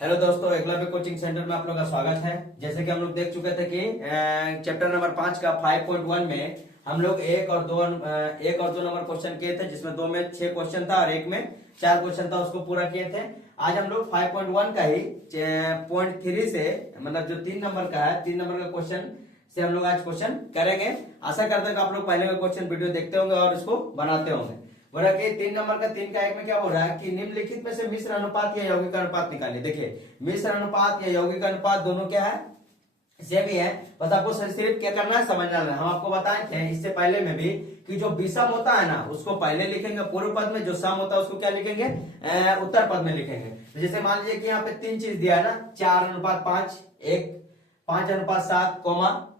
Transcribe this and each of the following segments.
Hello दोस्तों, Eklavya coaching centre में आप लोग का स्वागत है। जैसे कि हम लोग देख चुके थे कि चैप्टर नंबर 5 का 5.1 में हम लोग एक और दो नंबर क्वेश्चन किए थे, जिसमें दो में 6 क्वेश्चन था और एक में 4 क्वेश्चन था, उसको पूरा किए थे। आज हम लोग 5.1 का ही पॉइंट 3 से, मतलब जो 3 नंबर का है, 3 नंबर का क्वेश्चन से हम लोग आज क्वेश्चन करेंगे। आशा करते हैं कि आप लोग पहले में क्वेश्चन वीडियो देखते होंगे और इसको बनाते होंगे। बोला कि 3 नंबर का 3 का 1 में क्या हो रहा है कि निम्नलिखित में से मिश्र अनुपात या यौगिक अनुपात निकालिए। देखिए, मिश्र अनुपात या यौगिक अनुपात दोनों क्या है, सेम ही है। बस आपको सिर्फ क्या करना है, समझना है। हम आपको बताए थे इससे पहले में भी कि जो विषम होता है ना, उसको पहले लिखेंगे पूर्व पद में, जो सम होता है उसको क्या लिखेंगे, उत्तर पद में लिखेंगे। तो जैसे मान लीजिए कि यहाँ पे 3 चीज दिया है ना, 4:5, 1, 5:7,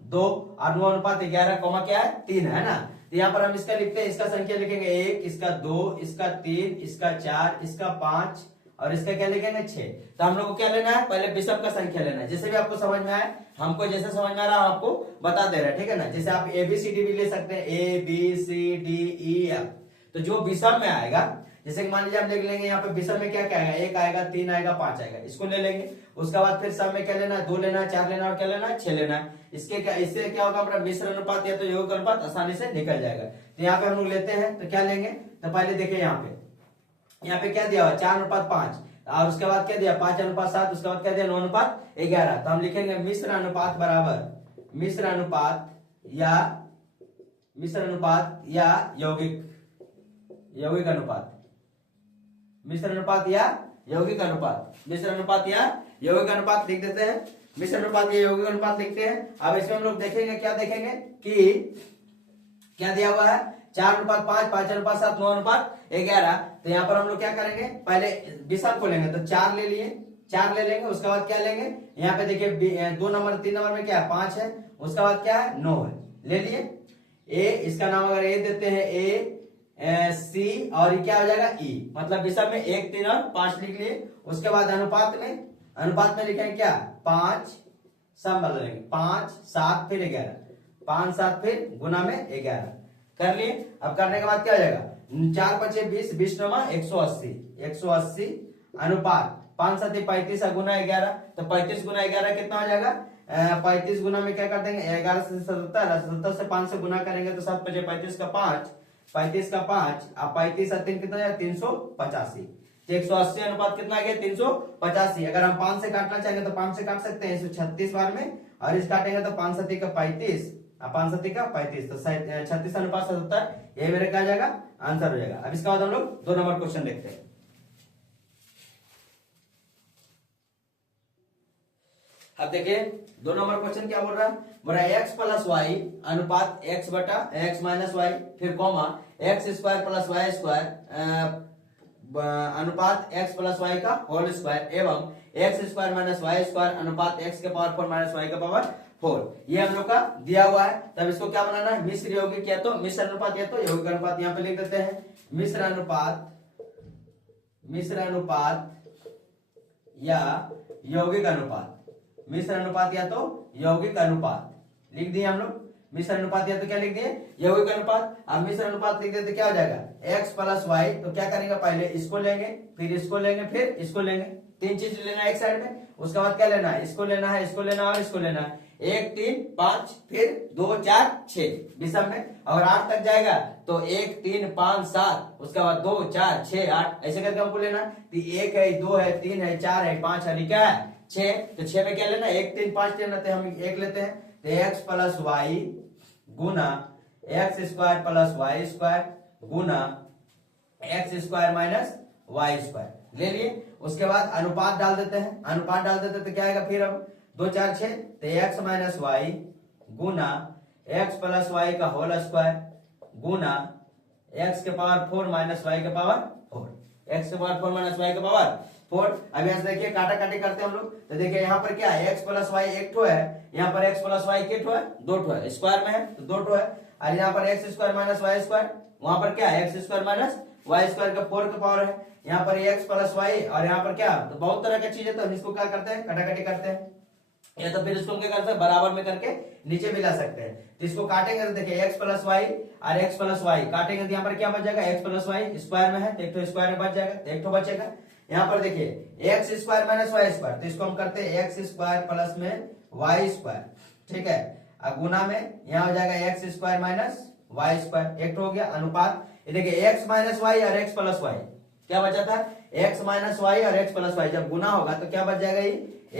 2 और 9:11, क्या है, 3 है ना। तो यहाँ पर हम इसका लिखते हैं, इसका संख्या लिखेंगे 1, इसका 2, इसका 3, इसका 4, इसका 5 और इसका क्या लिखेंगे 6। तो हम लोग को क्या लेना है, पहले विषम का संख्या लेना है। जैसे भी आपको समझ में आए, हमको जैसे समझ में आ रहा है आपको बता दे रहा है, ठीक है ना। जैसे आप ABCD भी ले सकते हैं, ABCDEF। तो जो विषम में आएगा, जैसे कि मान लीजिए हम देख लेंगे यहाँ पे विषम में क्या क्या आएगा, 1 आएगा, 3 आएगा, 5 आएगा, इसको ले लेंगे। उसके बाद फिर सम में क्या लेना है, 2 लेना है, 4 लेना है और क्या लेना है, 6 लेना है। इससे क्या होगा, हमारा मिश्र अनुपात या तो यौगिक अनुपात आसानी से निकल जाएगा। तो यहाँ पे हम लोग लेते हैं, तो क्या लेंगे, तो पहले देखिए यहाँ पे क्या दिया हुआ, 4:5 और उसके बाद क्या दिया 5:7, उसके बाद क्या दिया 9:11। तो हम लिखेंगे मिश्र अनुपात बराबर मिश्र अनुपात या यौगिक अनुपात, मिश्र अनुपात या यौगिक अनुपात लिख देते हैं। मिश्र अनुपात या यौगिक अनुपात लिखते हैं। अब इसमें हम लोग देखेंगे, क्या देखेंगे कि क्या दिया हुआ है, 4:5, 5:7, 9:11। तो यहाँ पर हम लोग क्या करेंगे, पहले विषम को लेंगे, तो 4 ले लेंगे। उसके बाद क्या लेंगे, यहाँ पे देखिए 2 नंबर 3 नंबर में क्या है, 5 है। उसके बाद क्या है, 9 है, ले लिए। ए, इसका नाम अगर ए देते हैं, C और ये क्या हो जाएगा, E। मतलब विषम में 1, 3 और 5 लिख लिए। उसके बाद अनुपात में लिखेंगे क्या, 5, सम बदलेंगे, 5, 7 फिर 11, 5, 7 फिर गुना में 11 कर लिए। अब करने के बाद क्या हो जाएगा, 4 5 20, 20 9 180 अनुपात 5 7 35 गुना 11। तो 35 गुना 11 कितना हो जाएगा, 35 गुना में क्या कर देंगे, 11 से 77, 77 से 5 से गुना करेंगे तो 7 5 35 का 5, 35 का 5, अब 35 और 3 कितना हो जाएगा, 385। 180 अनुपात कितना आ गया, 385। अगर हम 5 से काटना चाहेंगे तो 5 से काट सकते हैं 136 बार में, और इस काटेंगे तो 5 7 का 35, 5 7 का 35, तो 36 अनुपात 77, ये मेरे क्या आ जाएगा, आंसर हो जाएगा। अब इसके बाद हम लोग 2 नंबर क्वेश्चन देखते हैं। अब देखिए 2 नंबर क्वेश्चन क्या बोल रहा है, बोल रहा है x प्लस वाई अनुपात x बटा x माइनस वाई, फिर comma x square plus y square अनुपात x प्लस वाई का होल स्क्वायर एवं x square minus y square अनुपात x के पावर 4 माइनस वाई का पावर 4। ये हम लोग का दिया हुआ है। तब इसको क्या बनाना है, मिश्र यौगिक या तो मिश्र अनुपात या तो यौगिक अनुपात। यहाँ पे लिख देते हैं मिश्र अनुपात या यौगिक अनुपात, मिश्र अनुपात या तो यौगिक अनुपात लिख दिए हम लोग। मिश्र अनुपात या तो क्या लिख दिए, यौगिक अनुपात। अब मिश्र अनुपात लिख देते क्या हो जाएगा, x प्लस वाई। तो क्या करेंगे, पहले इसको लेंगे, फिर इसको लेंगे, फिर इसको लेंगे। 3 चीज लेना है एक साइड में। उसके बाद क्या लेना है, इसको लेना है, इसको लेना है और इसको लेना है। 1 3 5 फिर 2 4 6 विषम में, और 8 तक जाएगा तो 1 3 5 7, उसके बाद 2 4 6 8, ऐसे करके हमको लेना है। 1 है, 2 है, 3 है, 4 है, 5 है, क्या है 6। तो 6 में क्या लेना, 1 3 5 लेना, तो हम 1 लेते हैं। तो x प्लस वाई गुना x square plus y square गुना x square minus y square ले लिए। उसके बाद अनुपात डाल देते हैं, तो क्या आएगा, फिर अब 2 4 6, तो x माइनस वाई गुना x प्लस वाई का होल स्क्वायर गुना x के पावर 4 माइनस वाई के पावर 4, x के पावर 4 माइनस वाई के पावर 4। अब यहाँ से देखिए काटा काटी करते हैं हम लोग। तो देखिए यहाँ पर क्या है, x प्लस वाई 1 ठो है, यहाँ पर x प्लस वाई के ठो है, 2 ठो है, स्क्वायर में है तो 2 ठो है। और यहाँ पर x square minus y square, वहां पर क्या है, x square minus y square का 4 का पावर है। यहाँ पर x प्लस वाई और यहाँ पर क्या, तो बहुत तरह की चीज है। तो हम इसको क्या करते हैं, काटा काटी करते हैं, या तो फिर इसको क्या करते हैं, बराबर में करके नीचे भी ला सकते हैं। तो इसको काटेंगे तो देखिए x प्लस वाई और x प्लस वाई काटेंगे तो यहाँ पर क्या बच जाएगा, x प्लस वाई स्क्वायर में है तो एक तो स्क्वायर में बच जाएगा, तो एक तो बचेगा। यहाँ पर देखिए x square minus y square, तो इसको हम करते हैं एक्स स्क्वायर प्लस में वाई स्क्वायर, ठीक है। अब गुना में यहाँ हो जाएगा x square minus y square, एक तो हो गया अनुपात। ये देखिए एक्स माइनस वाई और एक्स प्लस वाई, क्या बचा था एक्स माइनस वाई और एक्स प्लस वाई, जब गुना होगा तो क्या बच जाएगा ये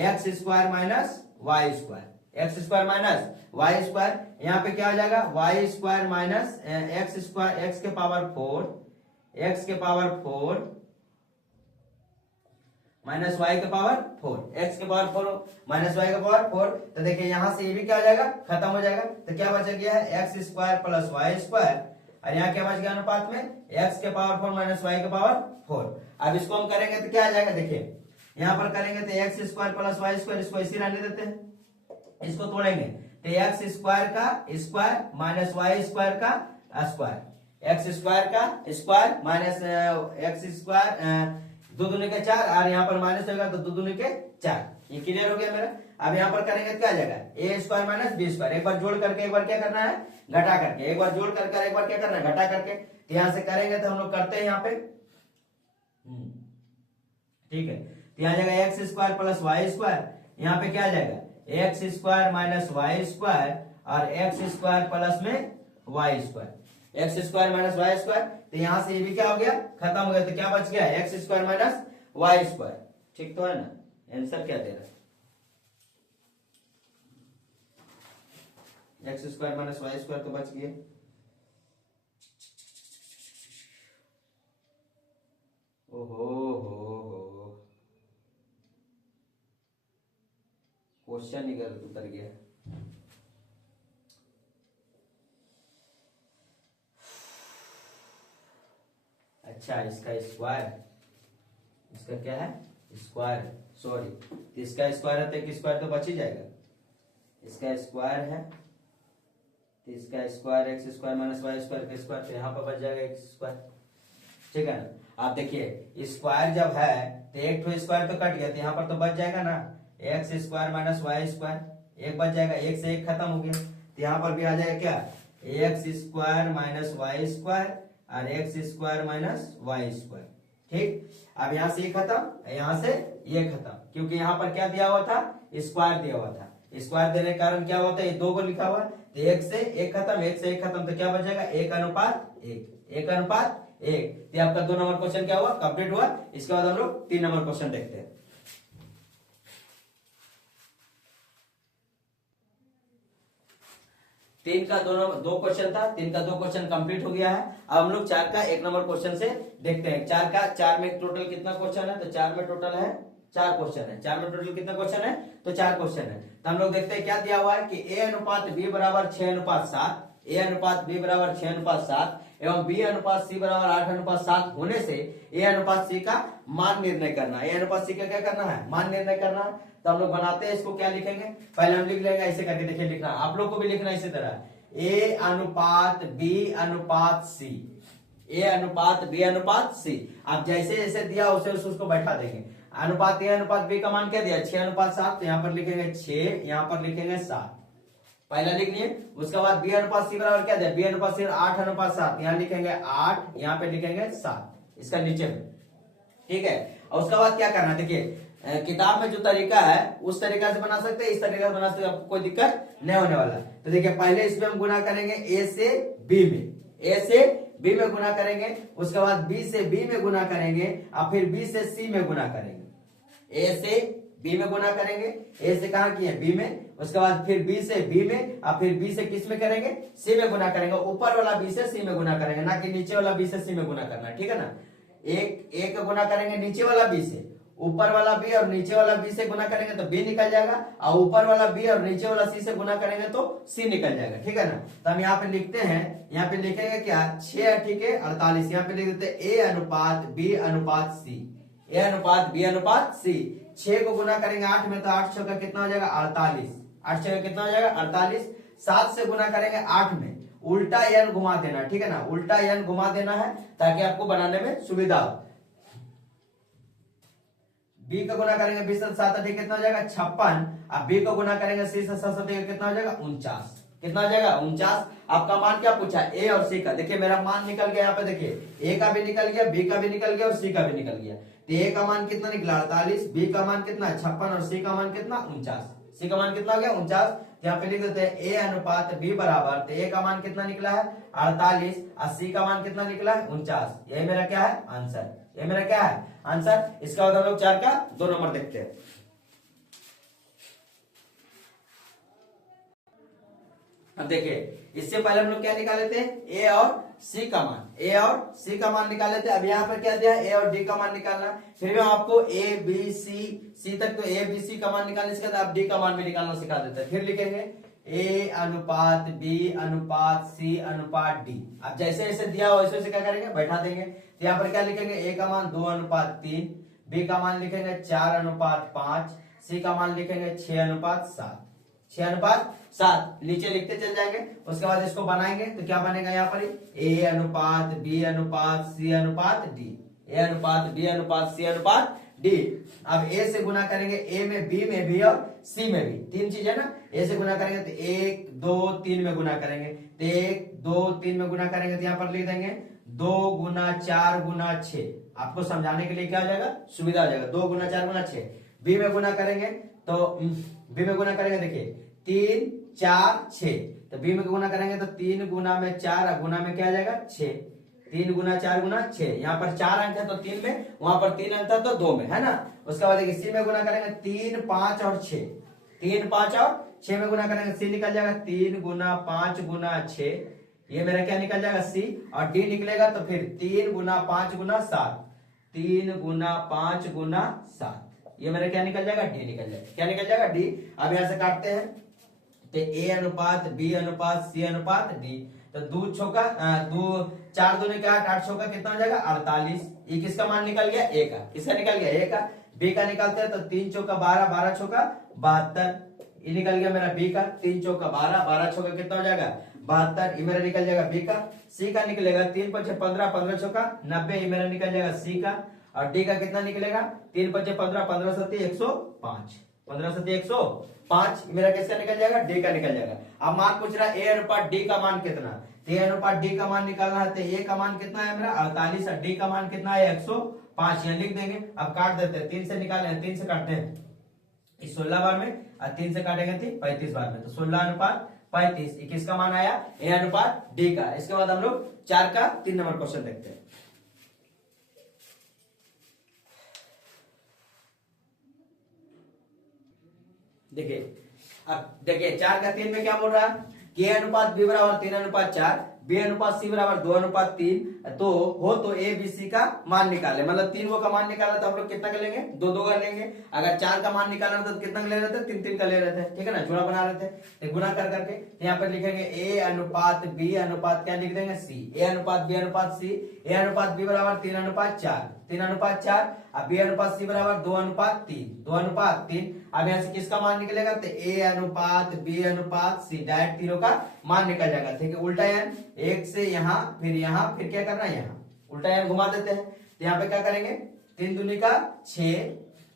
x square minus y square, x square minus y square. यहाँ पे क्या हो जाएगा y square minus x square, x के पावर 4, एक्स के पावर 4 माइनस वाई के पावर 4, एक्स के पावर 4 माइनस वाई के पावर 4। तो देखिए यहां से ये भी क्या हो जाएगा खत्म हो जाएगा, तो क्या बच गया है x square plus y square, और यहाँ क्या बच गया अनुपात में एक्स के पावर 4 माइनस वाई के पावर 4। अब इसको हम करेंगे तो क्या आ जाएगा, देखिए यहाँ पर करेंगे तो x square plus y square, इसको इसी रहने देते हैं, इसको तोड़ेंगे तो एक्स स्क्वायर का स्क्वायर माइनस वाई स्क्वायर का स्क्वायर, एक्स स्क्वायर का स्क्वायर माइनस एक्स स्क्वायर, दो दूनी के 4, और यहाँ पर माइनस होगा तो दो दूनी के 4, ये क्लियर हो गया मेरा। अब यहाँ पर करेंगे तो क्या आ जाएगा ए स्क्वायर माइनस बी स्क्वायर, एक बार जोड़ करके एक बार क्या करना है घटा करके, एक बार जोड़ करके एक बार क्या करना है घटा करके, तो यहाँ से करेंगे तो हम लोग करते हैं यहाँ पे, ठीक है। तो यहाँ जाएगा x square plus y square, यहाँ पे क्या आ जाएगा x square minus y square और एक्स स्क्वायर प्लस में y square, x square minus y square. तो यहां से ये भी क्या हो गया खत्म हो गया, तो क्या बच गया x square minus y square, ठीक तो है ना। आंसर क्या दे रहा है x square minus y square तो बच गया। ओहो हो क्वेश्चन ही गलत उतर गया। अच्छा इसका स्क्वायर, इसका क्या है स्क्वायर, सॉरी तो इसका स्क्वायर है तो एक स्क्वायर तो बच ही जाएगा, इसका स्क्वायर है तो इसका square x square minus y square का स्क्वायर, तो यहाँ पर बच जाएगा एक्स स्क्वायर, ठीक है ना। आप देखिए स्क्वायर जब है तो एक तो स्क्वायर तो कट गया, तो यहाँ पर तो बच जाएगा ना x square minus y square, एक बच जाएगा, एक से एक खत्म हो गया, तो यहाँ पर भी आ जाएगा क्या x square minus y square और x square minus y square, ठीक। अब यहाँ से ये खत्म, यहाँ से ये खत्म, क्योंकि यहाँ पर क्या दिया हुआ था स्क्वायर दिया हुआ था, स्क्वायर देने के कारण क्या होता है ये दो को लिखा हुआ है, तो एक से एक खत्म, एक से एक खत्म, तो क्या बच जाएगा एक अनुपात एक, एक अनुपात एक। तो आपका 2 नंबर क्वेश्चन क्या हुआ कंप्लीट हुआ। इसके बाद हम लोग 3 नंबर क्वेश्चन देखते हैं। 3 का दो क्वेश्चन था, 3 का 2 क्वेश्चन कंप्लीट हो गया है। अब हम लोग 4 का 1 नंबर क्वेश्चन से देखते हैं। 4 में टोटल कितना क्वेश्चन है, तो 4 में टोटल है 4 क्वेश्चन है। 4 में टोटल कितना क्वेश्चन है, तो 4 क्वेश्चन है। तो हम लोग देखते हैं क्या दिया हुआ है कि ए अनुपात बी बराबर 6:7, ए अनुपात बी बराबर 6:7 एवं बी अनुपात सी बराबर 8:7 होने से ए अनुपात सी का मान निर्णय करना। ए अनुपात सी का क्या करना है, मान निर्णय करना है। तो हम लोग बनाते हैं, इसको क्या लिखेंगे, पहले हम लिख लेंगे ऐसे करके, देखिए लिखना आप लोग को भी लिखना इसी तरह, ए अनुपात बी अनुपात सी, ए अनुपात बी अनुपात सी। आप जैसे जैसे दिया उसे उसको बैठा देंगे। अनुपात ए अनुपात बी का मान क्या दिया 6:7, तो यहाँ पर लिखेंगे 6, यहाँ पर लिखेंगे 7, पहला लिख लिए। उसके बाद बी अनुपात सी बराबर क्या दिया, बी अनुपात सी 8:7, यहाँ लिखेंगे 8, यहाँ पे लिखेंगे 7, इसका नीचे में, ठीक है। और उसके बाद क्या करना, देखिए किताब में जो तरीका है उस तरीका से बना सकते हैं, इस तरीका से बना सकते हैं, आपको कोई दिक्कत नहीं होने वाला। तो देखिए पहले इसमें हम गुना करेंगे ए से बी में, ए से बी में गुना करेंगे, उसके बाद बी से बी में गुना करेंगे, और फिर बी से सी में गुना करेंगे। ए से बी में गुना करेंगे, ए से कहा किए बी में, उसके बाद फिर बी से बी में, और फिर बी से किस में करेंगे, सी में गुना करेंगे। ऊपर वाला बी से सी में गुना करेंगे, ना कि नीचे वाला बी से सी में गुना करना, ठीक है ना। एक गुना करेंगे नीचे वाला बी से, ऊपर वाला बी और नीचे वाला बी से गुना करेंगे तो बी निकल जाएगा, और ऊपर वाला बी और नीचे वाला सी से गुना करेंगे तो सी निकल जाएगा, ठीक है ना। तो हम यहाँ पे लिखते हैं, यहाँ पे लिखेंगे क्या 6 ठीक है 48, यहाँ पे लिख देते हैं ए अनुपात बी अनुपात सी, ए अनुपात बी अनुपात सी। 6 को गुना करेंगे 8 में, तो 8 का कितना हो जाएगा 48, 8 का कितना हो जाएगा 48। 7 से गुना करेंगे 8 में, उल्टा n घुमा देना, ठीक है ना, उल्टा n घुमा देना है ताकि आपको बनाने में सुविधा हो। बी का गुना करेंगे 20 से 7 कितना हो जाएगा 56, अब बी को गुना करेंगे सी से 7 कितना हो जाएगा 49, कितना आ जाएगा 49। आपका मान क्या पूछा ए और सी का, देखिए मेरा मान निकल गया यहाँ पे, देखिए ए का भी निकल गया, बी का भी निकल गया और सी का भी निकल गया। तो ए का मान कितना निकला 48, बी का मान कितना 56 और सी का मान कितना 49। सी का मान कितना हो गया 49। यहाँ पे लिख देते हैं ए अनुपात बी बराबर, तो ए का मान कितना निकला है 48 और सी का मान कितना निकला है 49। यही मेरा क्या है आंसर, ये मेरा क्या है आंसर। इसका बाद हम लोग 4 का 2 नंबर देखते हैं। अब देखिए इससे पहले हम लोग क्या निकाले थे ए और सी का मान, ए और सी का मान निकाले थे। अब यहाँ पर क्या दिया ए और डी का मान निकालना। फिर भी हम आपको ए बी सी तक तो ए बी सी का मान निकालने सिखाते, आप डी का मान भी निकालना सिखा देते हैं। फिर लिखेंगे ए अनुपात बी अनुपात सी अनुपात डी। अब जैसे जैसे दिया हो वैसे वैसे क्या करेंगे बैठा देंगे। तो यहाँ पर क्या लिखेंगे ए का मान 2 अनुपात 3, बी का मान लिखेंगे 4 अनुपात 5, सी का मान लिखेंगे 6 अनुपात 7, 6 अनुपात 7 नीचे लिखते चल जाएंगे। उसके बाद इसको बनाएंगे तो क्या बनेगा यहाँ पर ए अनुपात बी अनुपात सी अनुपात डी, ए अनुपात बी अनुपात सी अनुपात डी। अब ए से गुना करेंगे ए में बी में भी और सी में भी, 3 चीज है ना। ए से गुना करेंगे तो 1 2 3 में गुना करेंगे, तो 1 2 3 में गुना करेंगे तो यहाँ पर लिख देंगे 2 गुना 4 गुना 6। आपको समझाने के लिए क्या हो जाएगा सुविधा हो जाएगा, 2 गुना 4 गुना 6। बी में गुना करेंगे तो बी में गुना करेंगे देखिए 3 4 6, तो बी में गुना करेंगे तो 3 गुना में 4 गुना में क्या आ जाएगा 6, 3 गुना 4 गुना 6। यहाँ पर 4 अंक है तो 3 में, वहां पर 3 अंक था तो 2 में, है ना। उसके बाद देखिए सी में गुना करेंगे 3 5 और 6, 3 5 और 6 में गुना करेंगे सी निकल जाएगा 3 गुना 5 गुना 6, ये मेरा क्या निकल जाएगा सी। और डी निकलेगा तो फिर 3 गुना 5 गुना 7, 3 गुना 5 गुना 7, ये मेरा क्या निकल जाएगा डी निकल जाएगा। क्या निकल जाएगा डी। अब यहां से काटते हैं तो ए अनुपात बी अनुपात सी अनुपात डी, तो 2 छौका 2 4 दूनी का 8, 8 छौका कितना हो जाएगा 48। ये किसका मान निकल गया ए का, किसका निकल गया ए का। बी का निकालते हैं तो 3 चौका 12, 12 छौका 72, ये निकल गया मेरा बी का। 3 चौका 12, 12 छौका कितना हो जाएगा 72, ये मेरा निकल जाएगा बी का। सी का निकलेगा 3 5 15, 15 छौका 90, ये मेरा निकल जाएगा सी का। और डी का कितना निकलेगा 3 5 15, 15 7 105, 15 7 105, मेरा किसका निकल जाएगा डी का निकल जाएगा। अब मान पूछ रहा है ए अनुपात डी का मान कितना, तो ए अनुपात डी का मान निकालना है। तो ए का मान कितना है मेरा 48 और डी का मान कितना है 105, यहाँ लिख देंगे। अब काट देते हैं, 3 से निकाले 3 से काटते हैं 16 बार में और 3 से काटेंगे 35 बार में, तो 16 अनुपात 35, किसका मान आया ए अनुपात डी का। इसके बाद हम लोग 4 का 3 नंबर क्वेश्चन देखते हैं। देखिए अब देखिए 4 का 3 में क्या बोल रहा है कि ए अनुपात बी बराबर 3 अनुपात 4, बी अनुपात सी बराबर 2 अनुपात 3, तो हो तो ए बी सी का मान निकाले। मतलब 3 का मान निकाला तो हम लोग कितना का लेंगे 2 2 का लेंगे। अगर 4 का मान निकालना था तो कितना का ले रहे थे 3 3 का ले रहे थे, ठीक है ना, जुड़ा बना रहे थे। तो गुना कर करके यहाँ पर लिखेंगे ए अनुपात बी अनुपात क्या लिख देंगे सी, ए अनुपात बी अनुपात सी। ए अनुपात बी बराबर 3 अनुपात 4, 3 अनुपात 4, अब बी अनुपात सी बराबर 2 अनुपात 3, 2 अनुपात 3। अब यहाँ से किसका मान निकलेगा तो ए अनुपात बी अनुपात सी, डायरेक्ट तीनों का मान निकल जाएगा। ठीक है, उल्टा यान एक से यहाँ फिर क्या करना है यहाँ उल्टा यान घुमा देते हैं। तो यहाँ पे क्या करेंगे 3 दूनी का 6,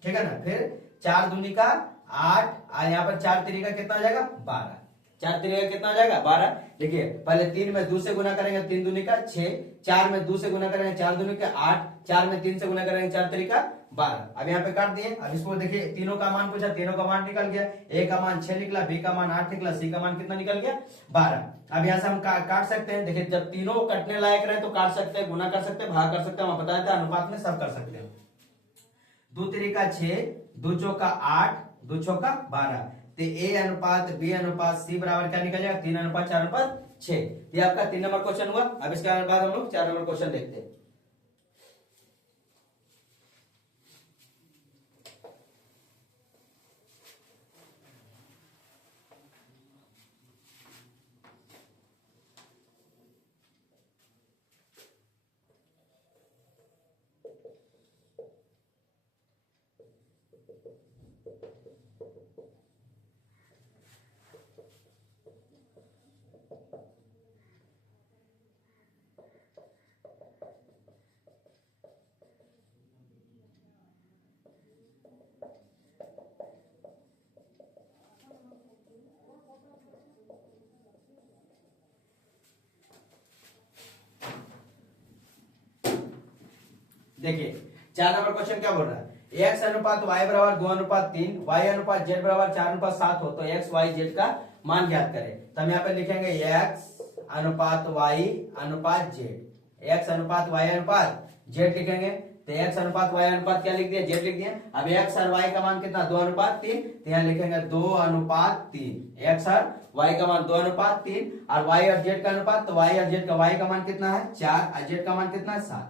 ठीक है ना, फिर 4 दूनी का 8 और यहाँ पर 4 तीन का कितना हो जाएगा 12, 4 तीन का कितना हो जाएगा 12। देखिए पहले 3 में 2 से गुना करेंगे 3 दूनी का 6, 4 में 2 से गुना करेंगे 4 दूनी का 8, 4 में 3 से गुना करेंगे 4 तीन का 12। अब यहाँ पे काट दिए। अब इसको देखिए तीनों का मान पूछा, तीनों का मान निकल गया। ए का मान 6 निकला, बी का मान 8 निकला, सी का मान कितना निकल गया 12। अब यहाँ से हम काट सकते हैं। देखिए जब तीनों कटने लायक रहे तो काट सकते हैं, गुना कर सकते हैं, भाग कर सकते हैं, हम बताया था अनुपात में सब कर सकते हैं। 2 3 6, 2 चौका 8, 2 चौका 12, तो ए अनुपात बी अनुपात सी बराबर क्या निकल जाएगा 3 अनुपात 4 अनुपात 6। ये आपका 3 नंबर क्वेश्चन हुआ। अब इसके बाद हम लोग 4 नंबर क्वेश्चन देखते हैं। देखिए 4 नंबर क्वेश्चन क्या बोल रहा है, x अनुपात y बराबर 2:3, y अनुपात z बराबर 4:7 हो तो x y z का मान ज्ञात करें। तो हम यहाँ पे लिखेंगे x अनुपात y अनुपात z, x अनुपात y अनुपात z लिखेंगे। तो x अनुपात y अनुपात क्या लिख दिया, z लिख दिया। अब x और y का मान कितना 2:3, तो यहाँ लिखेंगे 2:3, x और y का मान 2:3 और y और z का अनुपात, तो y और z का, y का मान कितना है 4 और z का मान कितना है 7,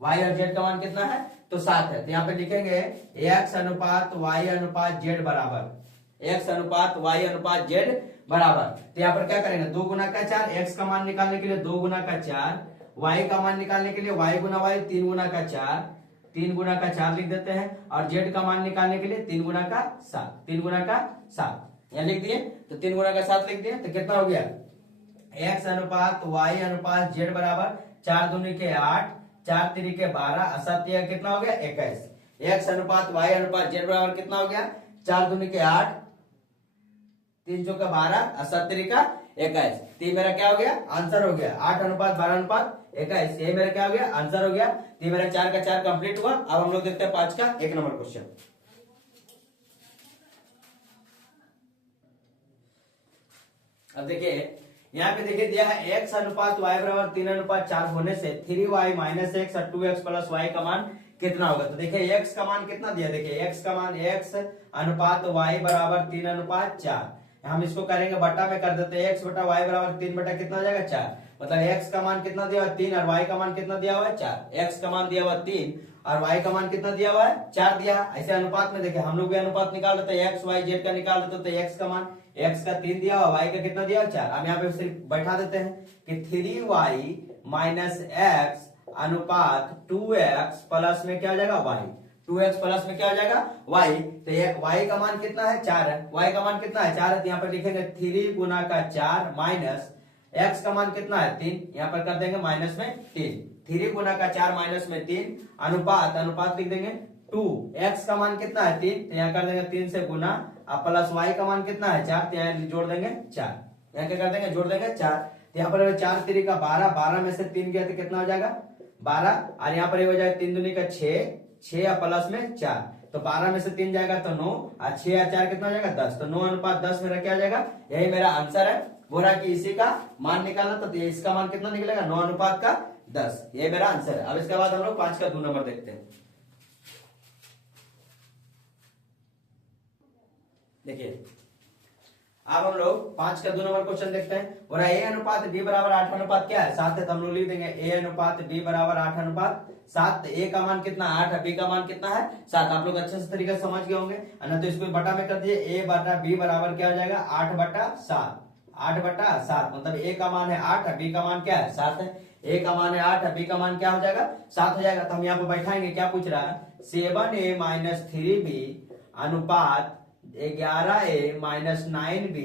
y और z का मान कितना है तो 7 है। तो यहाँ पे लिखेंगे x अनुपात y अनुपात z बराबर, x अनुपात y अनुपात z बराबर। तो यहाँ पर क्या करेंगे 2 गुना का 4, x का मान निकालने के लिए 2 गुना का 4, y का मान निकालने के लिए y गुना y 3 गुना का 4, 3 गुना का 4 लिख देते हैं और z का मान निकालने के लिए 3 गुना का 7, 3 गुना का 7 यहाँ लिख दिए। तो 3 गुना का 7 लिख दिए तो कितना हो गया x अनुपात y अनुपात z बराबर 4 दूनी के 8, 4 तीन के 12 और 7 कितना हो गया 21। x अनुपात y अनुपात z बराबर कितना हो गया 4 दूनी के 8, 3 चौके 12 और 7 तीन का 21। तो मेरा क्या हो गया आंसर हो गया 8 अनुपात 12 अनुपात 21, ये मेरा क्या हो गया आंसर हो गया। तो मेरा 4 का 4 कंप्लीट हुआ। अब हम लोग देखते हैं 5 का 1 नंबर क्वेश्चन। अब देखिए यहाँ पे देखिए दिया है x अनुपात y बराबर 3:4 होने से 3y माइनस x और 2x प्लस y का मान कितना होगा। तो देखिए x का मान कितना दिया, देखिए x का मान x अनुपात y बराबर 3:4, हम इसको करेंगे बटा में कर देते हैं, x बटा y बराबर 3 बटा कितना हो जाएगा 4, मतलब x का मान कितना दिया हुआ 3 और y का मान कितना दिया हुआ है 4, x का मान दिया हुआ 3 और y का मान कितना दिया हुआ है 4 दिया। ऐसे अनुपात में देखिए हम लोग भी अनुपात निकाल देते हैं, x y z का निकाल देते हैं। x का मान x का 3 दिया हुआ, y का कितना दिया हुआ 4। हम यहाँ पे सिर्फ बैठा देते हैं कि 3y माइनस x अनुपात 2x प्लस में क्या हो जाएगा y, 2x प्लस में क्या हो जाएगा y। तो ये y का मान कितना है 4 है, y का मान कितना है 4 है। तो यहाँ पर लिखेंगे 3 गुना का 4 माइनस x का मान कितना है 3, यहाँ पर कर देंगे माइनस में 3, 3 गुना का 4 माइनस में 3 अनुपात, अनुपात लिख देंगे 2, x का मान कितना है 3, तो यहाँ कर देंगे 3 से गुना अब प्लस y का मान कितना है 4, तो यहाँ जोड़ देंगे 4, यहाँ क्या कर देंगे जोड़ देंगे 4। तो यहाँ पर 4 3 का 12, 12 में से 3 गया तो कितना हो जाएगा 12 और यहाँ पर हो जाएगा 3 दूनी का 6, 6 प्लस में 4, तो 12 में से 3 जाएगा तो 9 और 6 और 4 कितना हो जाएगा 10, तो 9 अनुपात 10 मेरा क्या हो जाएगा, यही मेरा आंसर है। बोला कि इसी का मान निकालना, तो इसका मान कितना निकलेगा 9 अनुपात का 10, ये मेरा आंसर है। अब इसके बाद हम लोग 5 का 2 नंबर देखते हैं। देखिए अब हम लोग 5 का 2 नंबर क्वेश्चन देखते हैं। और a अनुपात b बराबर 8 अनुपात क्या है 7 है, तो हम लोग लिख देंगे a अनुपात b बराबर 8 अनुपात 7। a का मान कितना 8 है, b का मान कितना है 7। आप लोग अच्छे से तरीके से समझ गए होंगे ना, तो इसको बटा में कर दिए a बटा b बराबर क्या हो जाएगा 8/7, 8/7 मतलब a का मान है 8 है, b का मान क्या है 7 है। a का मान है 8 है, b का मान क्या हो जाएगा 7 हो जाएगा। तो हम यहाँ पे बैठाएंगे, क्या पूछ रहा है 7a माइनस 3b अनुपात 11a माइनस 9b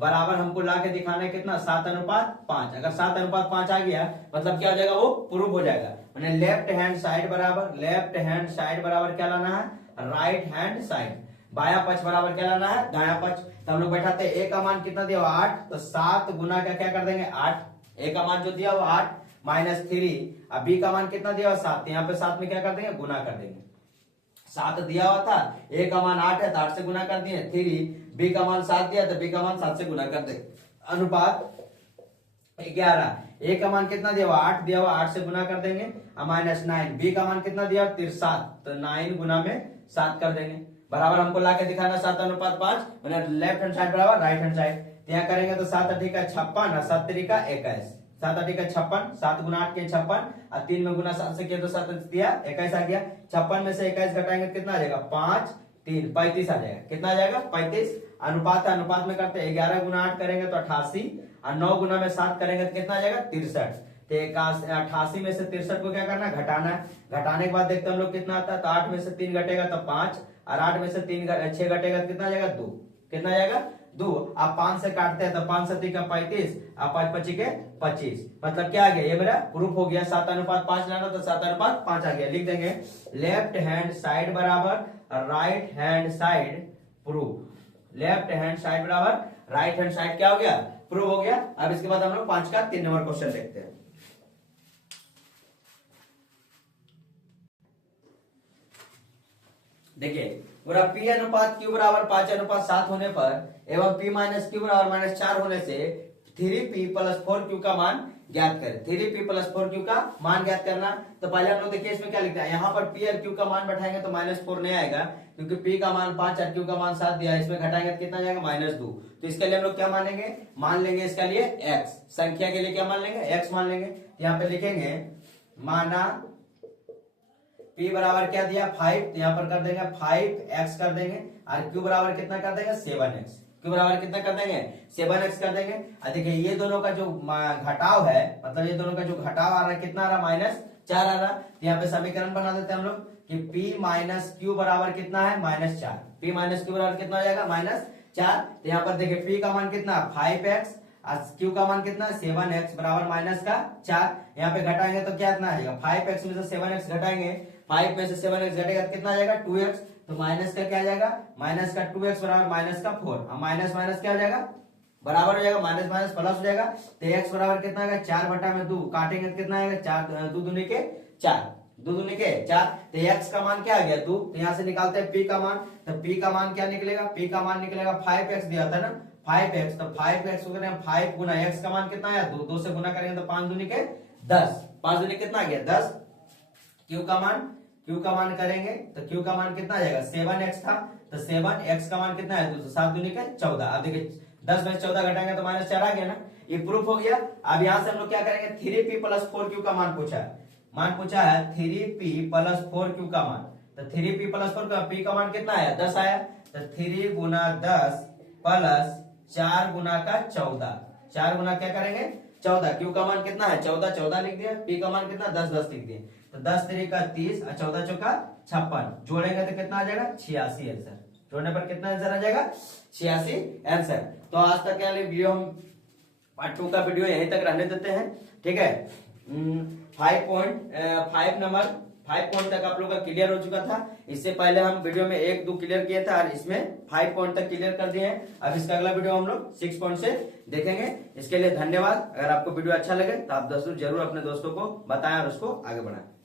बराबर हमको ला के दिखाना है कितना 7:5। अगर 7:5 आ गया मतलब क्या हो जाएगा वो प्रूफ हो जाएगा, मैंने लेफ्ट हैंड साइड बराबर, लेफ्ट हैंड साइड बराबर क्या लाना है राइट हैंड साइड, बाया पक्ष बराबर क्या लाना है दाया पक्ष। तो हम लोग बैठाते हैं a का मान कितना दिया हुआ 8, तो 7 गुना का क्या कर देंगे 8, a का मान जो दिया हुआ 8 माइनस 3, अब b का मान कितना दिया हुआ 7, यहाँ पे 7 में क्या कर देंगे गुना कर देंगे। 7 दिया हुआ था, a का मान 8 है तो 8 से गुना कर दिए 3, b का मान 7 दिया तो b का मान 7 से गुना कर देंगे अनुपात 11। a का मान कितना दिया हुआ 8 दिया हुआ, 8 से गुना कर देंगे माइनस 9, b का मान कितना दिया 7, तो 9 गुना में 7 कर देंगे बराबर हमको ला के दिखाना 7:5, मतलब लेफ्ट हैंड साइड बराबर राइट हैंड साइड। तो यहाँ करेंगे तो 7 8 का 56 और 7 3 का 21, 7 8 का 56, 7 गुना 8 के 56 और 3 में गुना 7 से किया तो 7 दिया 21 आ गया। 56 में से 21 घटाएंगे तो कितना आ जाएगा 5 3 35 आ जाएगा, कितना आ जाएगा 35। अनुपात है, अनुपात में करते हैं 11 गुना 8 करेंगे तो 88 और 9 गुना में 7 करेंगे तो कितना आ जाएगा 63। तो 88 में से 63 को क्या करना है घटाना है, घटाने के बाद देखते हैं हम लोग कितना आता है, तो 8 में से 3 घटेगा तो 5 और 8 में से 6 घटेगा तो कितना आ जाएगा 2, कितना आ जाएगा 2। आप 5 से काटते हैं तो 5 7 का 35 और 5 25 के 25, मतलब क्या आ गया ये मेरा प्रूफ हो गया 7:5 लाना तो 7:5 आ गया। लिख देंगे लेफ्ट हैंड साइड बराबर right hand side proof, left hand side बराबर राइट हैंड साइड क्या हो गया प्रूफ हो गया। अब इसके बाद हम लोग 5 का 3 नंबर क्वेश्चन देखते हैं। देखिए पूरा P अनुपात Q बराबर 5:7 होने पर एवं P माइनस Q बराबर -4 होने से 3P + 4Q का मान ज्ञात करें। 3P + 4Q का मान ज्ञात करना, तो पहले हम लोग देखिए इसमें क्या लिखते हैं, यहाँ पर P और Q का मान बैठाएंगे तो -4 नहीं आएगा, क्योंकि P का मान 5 और Q का मान 7 दिया है, इसमें घटाएंगे तो कितना जाएगा -2। तो इसके लिए हम लोग क्या मानेंगे, मान लेंगे इसके लिए x, संख्या के लिए क्या मान लेंगे, x मान लेंगे। यहाँ पे लिखेंगे माना P बराबर क्या दिया 5, तो यहाँ पर कर देंगे 5x कर देंगे, और Q बराबर कितना कर देंगे 7x। Q बराबर कितना कर देंगे 7x कर देंगे। और देखिए ये दोनों का जो घटाव है, मतलब ये दोनों का जो घटाव आ रहा है कितना आ रहा है -4 आ रहा। तो यहाँ पे समीकरण बना देते हैं हम लोग कि P माइनस Q बराबर कितना है -4। P माइनस Q बराबर कितना हो जाएगा -4। तो यहाँ पर देखिए P का मान कितना 5x और Q का मान कितना 7x बराबर -4। यहाँ पे घटाएंगे तो क्या इतना आएगा, 5x में से 7x घटाएंगे, 5 में से 7x घटेगा तो कितना आ जाएगा 2x। तो माइनस का क्या आ जाएगा, माइनस का 2x बराबर -4। अब माइनस माइनस क्या हो जाएगा, बराबर हो जाएगा, माइनस माइनस प्लस हो जाएगा। तो x बराबर कितना आएगा 4/2, काटेंगे तो कितना आएगा 4 2 दूनी के 4, 2 दूनी के 4। तो x का मान क्या आ गया 2। तो यहाँ से निकालते हैं p का मान, तो p का मान क्या निकलेगा, p का मान निकलेगा 5x दिया था ना 5x, तो 5x को करें 5 गुना x का मान कितना आया 2, 2 से गुना करेंगे तो 5 दूनी के 10, 5 दूनी कितना आ गया 10। Q का मान करेंगे तो Q का मान कितना आ जाएगा 7x था, तो 7x का मान कितना है 7 दूनी के 14। अब देखिए 10 में 14 घटाएंगे तो -4 आ गया ना, ये प्रूफ हो गया। अब यहाँ से हम लोग क्या करेंगे 3P + 4Q का मान पूछा है 3P + 4Q का मान। तो 3P + 4 का P का मान कितना आया 10 आया, तो 3 गुना 10 प्लस 4 गुना का 14, 4 गुना क्या करेंगे 14। Q का मान कितना है 14, 14 लिख दिया। P का मान कितना 10, 10 लिख दिए। तो 10 3 का 30 और 14 चौका 56, जोड़ेंगे तो कितना आ जाएगा 86 आंसर। जोड़ने पर कितना आंसर आ जाएगा 86 आंसर। तो आज तक के लिए वीडियो हम पार्ट 2 का वीडियो यहीं तक रहने देते हैं, ठीक है। 5 पॉइंट तक आप लोग का क्लियर हो चुका था। इससे पहले हम वीडियो में 1-2 क्लियर किए थे और इसमें 5 पॉइंट तक क्लियर कर दिए हैं। अब इसका अगला वीडियो हम लोग 6 पॉइंट से देखेंगे। इसके लिए धन्यवाद। अगर आपको वीडियो अच्छा लगे तो आप जरूर अपने दोस्तों को बताएं और उसको आगे बढ़ाएं।